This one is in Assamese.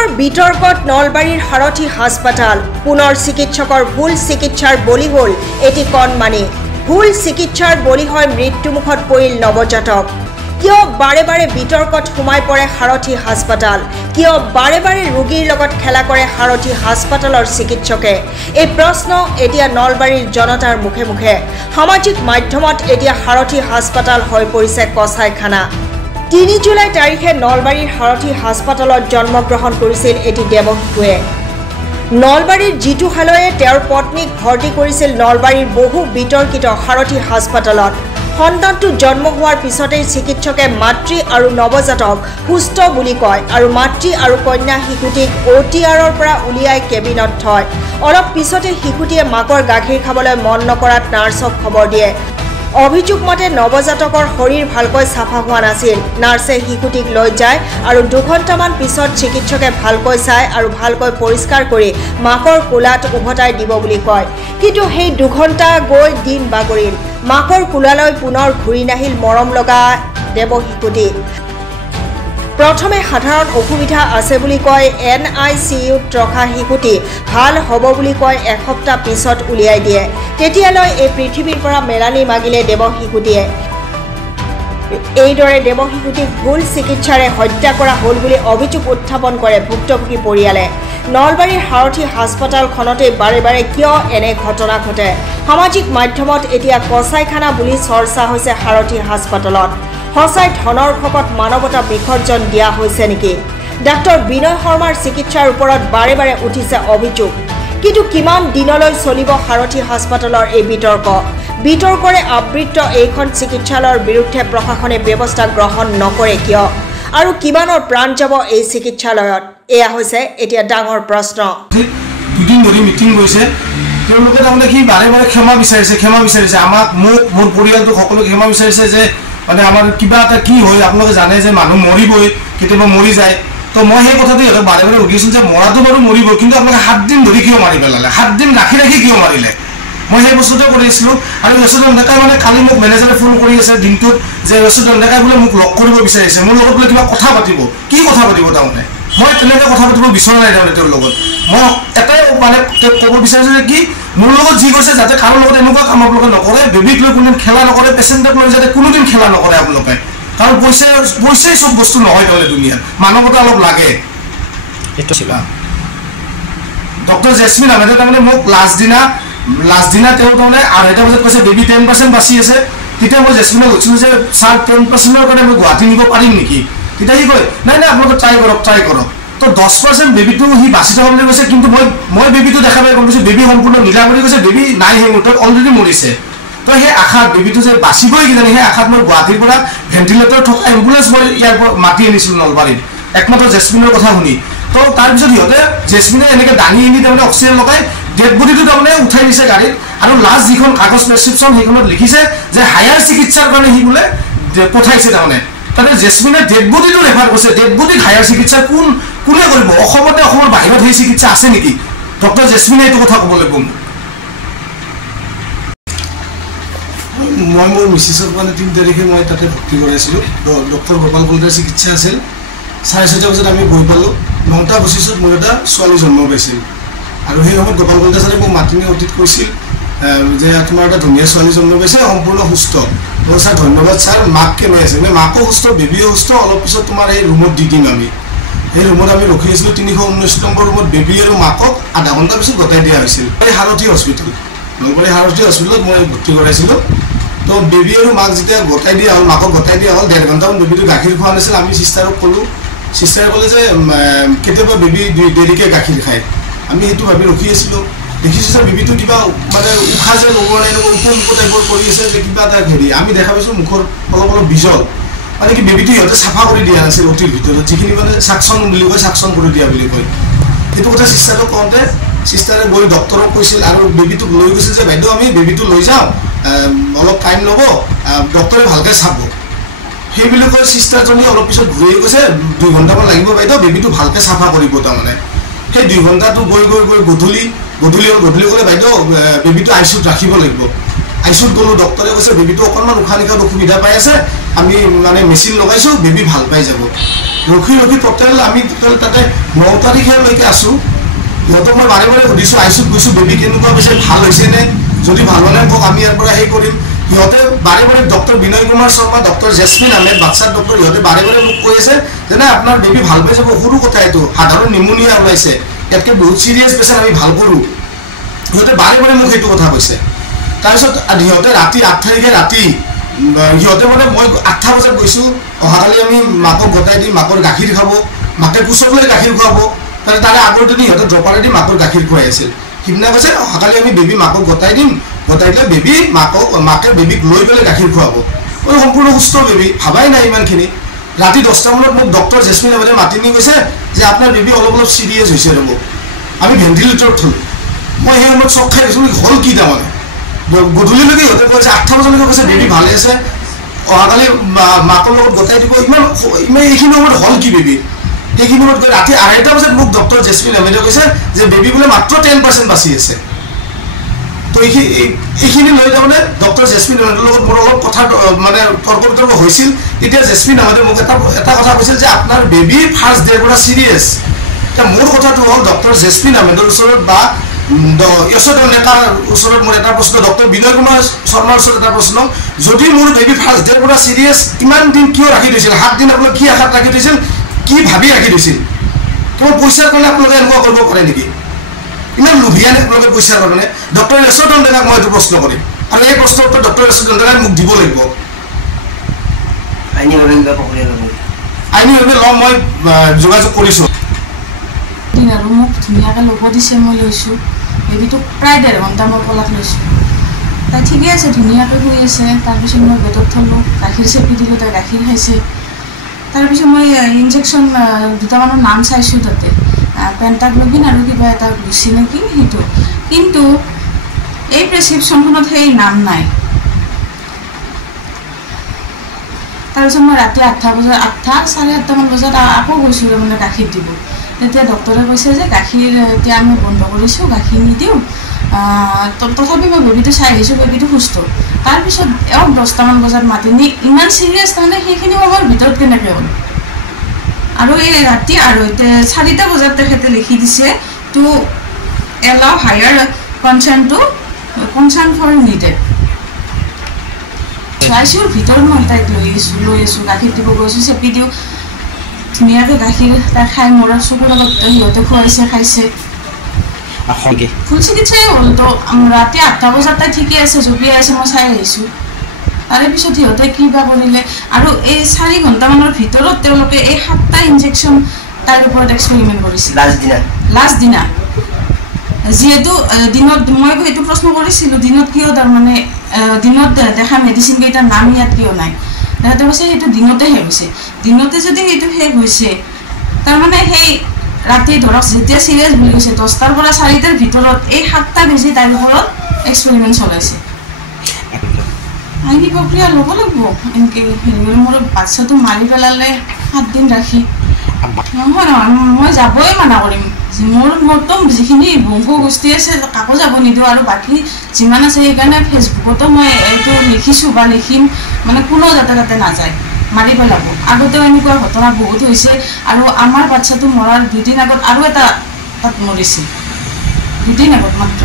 পুনৰ বিতৰ্কত নলবাৰীৰ সাৰথী হাস্পাতাল পুনৰ চিকিৎসকৰ ভুল চিকিৎসাৰ বলি হ'ল এটি কণমানি ভুল চিকিৎসাৰ বলি হয় মৃত্যুমুখত পৰিল নৱজাতক কিয় বাৰে বাৰে বিতৰ্কত সোমাই পৰে সাৰথী হাস্পাতাল কিয় বাৰে বাৰে ৰোগীৰ লগত খেলা কৰে সাৰথী হাস্পাতালৰ চিকিৎসকে এই প্ৰশ্ন এতিয়া নলবাৰীৰ জনতাৰ মুখে মুখে সামাজিক মাধ্যমত এতিয়া সাৰথী হাস্পাতাল হৈ পৰিছে কছাইখানা 3 জুলাই তাৰিখে নলবাৰীৰ সাৰথী হাস্পাতালত জন্মগ্ৰহণ কৰিছিল এটি দেৱশিশুৱে নলবাৰীৰ জিতু হালয়ে তেওঁৰ পত্নীক ভৰ্তি কৰিছিল নলবাৰীৰ বহু বিতৰ্কিত সাৰথী হাস্পাতালত সন্তানটো জন্ম হোৱাৰ পিছতেই চিকিৎসকে মাতৃ আৰু নৱজাতক সুস্থ বুলি কয় আৰু মাতৃ আৰু কন্যা শিশুটিক OTRৰ পৰা উলিয়াই কেবিনত থয় অলপ পিছতে শিশুটিয়ে মাকৰ গাখীৰ খাবলৈ মন নকৰাত নাৰ্ছক খবৰ দিয়ে অভিযোগ মতে নৱজাতকৰ শৰীৰ ভালকৈ সাফা হোৱা নাছিল নাৰ্ছে শিশুটিক লৈ যায় আৰু 2 ঘণ্টামান পিছত চিকিৎসকে ভালকৈ চাই আৰু ভালকৈ পৰিষ্কাৰ কৰি মাকৰ কোলাত উভতাই দিব বুলি কয় কিন্তু সেই 2 ঘণ্টা গৈ দিন বাগৰিল মাকৰ কোলালৈ পুনৰ ঘূৰি নাহিল মৰম লগা দেৱশিশুটি প্ৰথমে সাধাৰণ অসুবিধা আছে বুলি কয় NICUত ৰখা শিশুটি ভাল হ'ব বুলি কয় এসপ্তাহ পিছত উলিয়াই দিয়ে তেতিয়ালৈ এই পৃথিৱীৰ পৰা মেলানি মাগিলে দেৱশিশুটিয়ে এইদৰে দেৱশিশুটিক ভুল চিকিৎসাৰে হত্যা কৰা হ'ল বুলি অভিযোগ উত্থাপন কৰে ভুক্তভোগী পৰিয়ালে নলবাৰীৰ সাৰথী হাস্পাতালখনতে বাৰে বাৰে কিয় এনে ঘটনা ঘটে সামাজিক মাধ্যমত এতিয়া কছাইখানা বুলি চৰ্চা হৈছে সাৰথী হাস্পাতালত হসাই ধনৰ খপত মানৱতা বিসৰ্জন দিয়া হৈছে নেকি ডাক্তৰ বিনয় শৰ্মাৰ চিকিৎসাৰ ওপৰত বাৰে বাৰে উঠিছে অভিযোগ কিন্তু কিমান দিনলৈ চলিব সাৰথী হাস্পাতালৰ এই বিতৰ্কৰে আবৃত্ত এইখন চিকিৎসালয়ৰ বিৰুদ্ধে প্ৰশাসনে ব্যৱস্থা গ্ৰহণ নকৰে কিয় আৰু কিমানৰ প্ৰাণ যাব এই চিকিৎসালয়ত এয়া হৈছে এতিয়া ডাঙৰ প্ৰশ্ন দুদিন ধৰি মিটিং গৈছে তেওঁলোকে তাৰমানে কি বাৰে বাৰে ক্ষমা বিচাৰিছে আমাক মোৰ পৰিয়ালটো সকলো ক্ষমা বিচাৰিছে যে মানে আমাৰ কিবা এটা কি হয় আপোনালোকে জানে যে মানুহ মৰিবই কেতিয়াবা মৰি যায় তো মই সেই কথাটো ইহঁতক বাৰে বাৰে সুধিছোঁ যে মৰাটো বাৰু মৰিব কিন্তু আপোনালোকে 7 দিন ধৰি কিয় মাৰি পেলালে 7 দিন ৰাখি কিয় মাৰিলে মই সেই বস্তুটো কৰিছিলোঁ আৰু ৰেষ্টুৰেণ্ট ডেকাই মানে কালি মোক মেনেজাৰে ফোন কৰি আছে দিনটোত যে ৰেষ্টুৰেণ্ট ডেকাই বোলে মোক লগ কৰিব বিচাৰিছে মোৰ লগত বোলে কিবা কথা পাতিব কি কথা পাতিব তাৰমানে মই তেনেকৈ কথা পাতিব বিচৰা নাই তাৰমানে তেওঁৰ লগত মই এটাই মানে ক'ব বিচাৰিছোঁ যে কি মোৰ লগত যি কৈছে যাতে কাৰো লগত এনেকুৱা কাম আপোনালোকে নকৰে বেবীক লৈ কোনোদিন খেলা নকৰে পেচেণ্টক লৈ যাতে কোনোদিন খেলা নকৰে আপোনালোকে কাৰণ পইচাই চব বস্তু নহয় তাৰমানে দুনিয়াত মানৱতা অলপ লাগে এইটো ছিল ডক্টৰ জেছমিন আহমেদে তাৰমানে মোক লাষ্ট দিনা তেওঁ তাৰমানে 2:30 বজাত কৈছে বেবী 10% বাচি আছে তেতিয়া মই জেছমিনক কৈছিলোঁ যে ছাৰ 10%ৰ কাৰণে মই গুৱাহাটী নিব পাৰিম নেকি তেতিয়া সি কয় নাই আপোনালোকে ট্ৰাই কৰক তো 10% বেবীটো সি বাচি থকা বুলি কৈছে কিন্তু মই বেবীটো দেখা পাই গম পাইছোঁ বেবী সম্পূৰ্ণ নীলা বুলি কৈছে বেবী নাই সেই মুহূৰ্তত অলৰেডি মৰিছে তো সেই আশাত বেবীটো যে বাচিবই কিজানি সেই আশাত মই গুৱাহাটীৰ পৰা ভেণ্টিলেটৰ থকা এম্বুলেঞ্চ মই ইয়াৰ পৰা মাতি আনিছিলোঁ নলবাৰীত একমাত্ৰ জেছমিনৰ কথা শুনি তো তাৰপিছত সিহঁতে জেছমিনে এনেকৈ দাঙি তাৰমানে অক্সিজেন লগাই ডেড বডিটো তাৰমানে উঠাই দিছে গাড়ীত আৰু লাষ্ট যিখন কাগজ প্ৰেছক্ৰিপশ্যন সেইখনত লিখিছে যে হায়াৰ চিকিৎসাৰ কাৰণে সি বোলে পঠাইছে তাৰমানে তাতে জেছমিনে ডেড বডিটো ৰেফাৰ কৰিছে ডেড বডিত হায়াৰ চিকিৎসা কোনে কৰিব অসমৰ বাহিৰত সেই চিকিৎসা আছে নেকি ডক্টৰ জেছমিনে এইটো কথা ক'ব লাগিব মই মোৰ মিছেছক মানে 3 তাৰিখে মই তাতে ভৰ্তি কৰাইছিলোঁ ডক্টৰ গোপাল কলিতাৰ চিকিৎসা আছিল 6:30 বজাত আমি গৈ পালোঁ 9টা 25ত মোৰ এটা ছোৱালী জন্ম পাইছিল আৰু সেই সময়ত গোপাল কলিতা ছাৰে মোক মাতিনি অতীত কৈছিল যে তোমাৰ এটা ধুনীয়া ছোৱালী জন্ম পাইছে সম্পূৰ্ণ সুস্থ মই ছাৰ ধন্যবাদ ছাৰ মাক কেনে আছে মই মাকো সুস্থ বেবীও সুস্থ অলপ পিছত তোমাৰ এই ৰুমত দি দিম আমি এই ৰুমত আমি ৰখি আছিলোঁ 319 নম্বৰ ৰুমত বেবী আৰু মাকক আধা ঘণ্টা পিছত গতাই দিয়া হৈছিল এই সাৰথী হস্পিটেল নলবাৰী সাৰথী হস্পিটেলত মই ভৰ্তি কৰাইছিলোঁ তো বেবী আৰু মাক যেতিয়া গতাই দিয়া হ'ল মাকক গতাই দিয়া হ'ল 1.5 ঘণ্টামান বেবীটো গাখীৰ খোৱা নাছিল আমি চিষ্টাৰক ক'লোঁ চিষ্টাৰে ক'লে যে কেতিয়াবা বেবী দেৰিকৈ গাখীৰ খায় আমি সেইটো ভাবি ৰখি আছিলোঁ দেখিছোঁ যে বেবীটো কিবা মানে উশাহ যে ল'ব নাই এনেকুৱা উপৰ টাইপৰ কৰি আছে যে কিবা এটা হেৰি আমি দেখা পাইছোঁ মুখৰ অলপ বিজল মানে কি বেবীটো সিহঁতে চাফা কৰি দিয়া নাছিল অতিৰ ভিতৰত যিখিনি মানে চাকচন বুলি কয় চাকচন কৰি দিয়া বুলি কয় সেইটো কথা চিষ্টাৰক কওঁতে চিষ্টাৰে গৈ ডক্টৰক কৈছিল আৰু বেবীটোক লৈ গৈছিল যে বাইদেউ আমি বেবীটো লৈ যাওঁ অলপ টাইম ল'ব ডক্টৰে ভালকৈ চাব সেইবুলি কৈ চিষ্টাৰজনী অলপ পিছত ঘূৰি গৈছে 2 ঘণ্টামান লাগিব বাইদেউ বেবীটো ভালকৈ চাফা কৰিব তাৰমানে সেই 2 ঘণ্টাটো গৈ গধূলি ক'লে বাইদেউ বেবীটো আইচিউত ৰাখিব লাগিব আইচিউত গ'লোঁ ডক্টৰে কৈছে বেবীটো অকণমান উশাহ নিশাহত অসুবিধা পাই আছে আমি মানে মেচিন লগাইছোঁ বেবী ভাল পাই যাব ৰখি ৰখি টোটেল আমি টোটেল তাতে 9 তাৰিখলৈকে আছোঁ সিহঁতক মই বাৰে বাৰে সুধিছোঁ আইচুত গৈছোঁ বেবী কেনেকুৱা হৈছে ভাল হৈছেনে যদি ভাল হোৱা নাই কওক আমি ইয়াৰ পৰা সেই কৰিম সিহঁতে বাৰে বাৰে ডক্টৰ বিনয় কুমাৰ শৰ্মা ডক্টৰ জেছমিন আহমেদ বাচ্চাৰ ডক্টৰ সিহঁতে বাৰে বাৰে মোক কৈ আছে যে নাই আপোনাৰ বেবী ভাল পাই যাব সৰু কথা এইটো সাধাৰণ নিমুনিয়া ওলাইছে ইয়াতকৈ বহুত চিৰিয়াছ পেচেণ্ট আমি ভাল কৰোঁ সিহঁতে বাৰে বাৰে মোক সেইটো কথা কৈছে তাৰপিছত সিহঁতে ৰাতি 8 তাৰিখে ৰাতি সিহঁতে মানে মই 8টা বজাত গৈছোঁ অহাকালি আমি মাকক গতাই দিম মাকৰ গাখীৰ খাব মাকে কোচক লৈ গাখীৰ খুৱাব তাৰে আগৰ দিন সিহঁতে ড্ৰপাৰে দি মাকৰ গাখীৰ খুৱাই আছিল সিদিনা কৈছে অহাকালি আমি বেবী মাকক গতাই দিম গতাই দিলে বেবী মাকে বেবীক লৈ পেলাই গাখীৰ খুৱাব মই সম্পূৰ্ণ সুস্থ বেবী ভাবাই নাই ইমানখিনি ৰাতি 10টা মানত মোক ডক্টৰ জেছমিন আহমেদে মাতি নি কৈছে যে আপোনাৰ বেবী অলপ চিৰিয়াছ হৈছে ৰ'ব আমি ভেণ্টিলেটৰত থলোঁ মই সেই সময়ত চক খাই গৈছোঁ হ'ল কি তাৰমানে গধূলিলৈকে সিহঁতে কৈছে 8টা বজালৈকে কৈছে বেবী ভালে আছে অহাকালি মাকৰ লগত গতাই দিব ইমান এইখিনি সময়ত হ'ল কি বেবী সেইখিনি সময়ত গৈ ৰাতি 2:30 বজাত মোক ডক্টৰ জেছমিন আহমেদে কৈছে যে বেবী বোলে মাত্ৰ 10% বাচি আছে তো এইখিনি লৈ তাৰমানে ডক্টৰ জেছমিন আহমেদৰ লগত মোৰ অলপ কথা মানে তৰ্ক বিতৰ্ক হৈছিল তেতিয়া জেছমিন আহমেদে মোক এটা কথা কৈছিল যে আপোনাৰ বেবী ফাৰ্ষ্ট ডেৰ পৰা চিৰিয়াছ এতিয়া মোৰ কথাটো হ'ল ডক্টৰ জেছমিন আহমেদৰ ওচৰত বা যশোদা নেতাৰ ওচৰত মোৰ এটা প্ৰশ্ন ডক্টৰ বিনয় কুমাৰ শৰ্মাৰ ওচৰত এটা প্ৰশ্ন যদি মোৰ বেবী ফাৰ্ষ্ট ডেৰ পৰা চিৰিয়াছ ইমান দিন কিয় ৰাখি থৈছিল 7 দিন আপোনালোকে কি আশাত ৰাখি থৈছিল কি ভাবি ৰাখি থৈছিল কেৱল পইচাৰ কাৰণে আপোনালোকে এনেকুৱা কৰিব পাৰে নেকি ইমান লোভিয়া নে আপোনালোকে পইচাৰ কাৰণে ডক্টৰ যশোদা নেতাক মই এইটো প্ৰশ্ন কৰিম আৰু এই প্ৰশ্নৰ উত্তৰ ডক্টৰ যশোদা নেতাই মোক দিব লাগিব আইনীভাৱে লওঁ মই যোগাযোগ কৰিছোঁ আৰু মোক ধুনীয়াকৈ ল'ব দিছে মই লৈছোঁ বেবীটোক প্ৰায় 1.5 ঘণ্টা মই কোলাত লৈছোঁ তাই ঠিকে আছে ধুনীয়াকৈ শুই আছে তাৰপিছত মই বেডত থলোঁ গাখীৰ চেপি দিলোঁ তাই গাখীৰ খাইছে তাৰপিছত মই ইনজেকশ্যন 2টামানৰ নাম চাইছোঁ তাতে পেণ্টাগ্ল'বিন আৰু কিবা এটা গুচি নেকি সেইটো কিন্তু এই প্ৰেছক্ৰিপশ্যনখনত সেই নাম নাই তাৰপিছত মই ৰাতি 8:30 বজাত আকৌ গৈছোঁ মানে গাখীৰ দিব তেতিয়া ডক্টৰে কৈছে যে গাখীৰ এতিয়া আমি বন্ধ কৰিছোঁ গাখীৰ নিদিওঁ তথাপি মই বেবীটো চাই আহিছোঁ বেবীটো সুস্থ তাৰপিছত 10টামান বজাত মাতি নি ইমান চিৰিয়াছ তাৰমানে সেইখিনি সময়ৰ ভিতৰত কেনেকৈ হ'ল আৰু এই ৰাতি 4টা বজাত তেখেতে লিখি দিছে to allow higher concern for needed আইচিউৰ ভিতৰত মই তাইক লৈ আছোঁ গাখীৰ দিব গৈছোঁ চেপি দিওঁ ধুনীয়াকৈ গাখীৰ তাই খাই মোৰ চকুৰ লগত সিহঁতে খুৱাইছে খাইছে ফুল চিকিৎসাই হ'ল তো ৰাতি 8টা বজাত তাই ঠিকে আছে জঁপিয়াই আছে মই চাই আহিছোঁ তাৰে পিছত সিহঁতে কিবা কৰিলে আৰু এই 4 ঘণ্টামানৰ ভিতৰত তেওঁলোকে এই 7টা ইনজেকশ্যন তাইৰ ওপৰত এক্সপেৰিমেণ্ট কৰিছিল লাষ্ট দিনা যিহেতু দিনত মই সেইটো প্ৰশ্ন কৰিছিলোঁ দিনত কিয় তাৰমানে দিনত দেখা মেডিচিন কেইটাৰ নাম ইয়াত কিয় নাই তাহাঁতে কৈছে সেইটো দিনতে শেষ হৈছে দিনতে যদি সেইটো শেষ হৈছে তাৰমানে সেই ৰাতি ধৰক যেতিয়া চিৰিয়াছ বুলি কৈছে 10টাৰ পৰা 4টাৰ ভিতৰত এই 7টা বেজি তাইৰ ওপৰত এক্সপেৰিমেণ্ট চলাইছে আইনী প্ৰক্ৰিয়া ল'ব লাগিব এনেকৈ মোৰ বাচ্চাটো মাৰি পেলালে 7 দিন ৰাখি নহয় মই যাবই মানা কৰিম মোৰতো যিখিনি বংশ গোষ্ঠী আছে কাকো যাব নিদিওঁ আৰু বাকী যিমান আছে সেইকাৰণে ফেচবুকতো মই এইটো লিখিছোঁ বা লিখিম মানে কোনো যাতে তাতে নাযায় মাৰি পেলাব আগতেও এনেকুৱা ঘটনা বহুত হৈছে আৰু আমাৰ বাচ্চাটো মৰাৰ 2 দিন আগত আৰু এটা তাত মৰিছিল 2 দিন আগত মাত্ৰ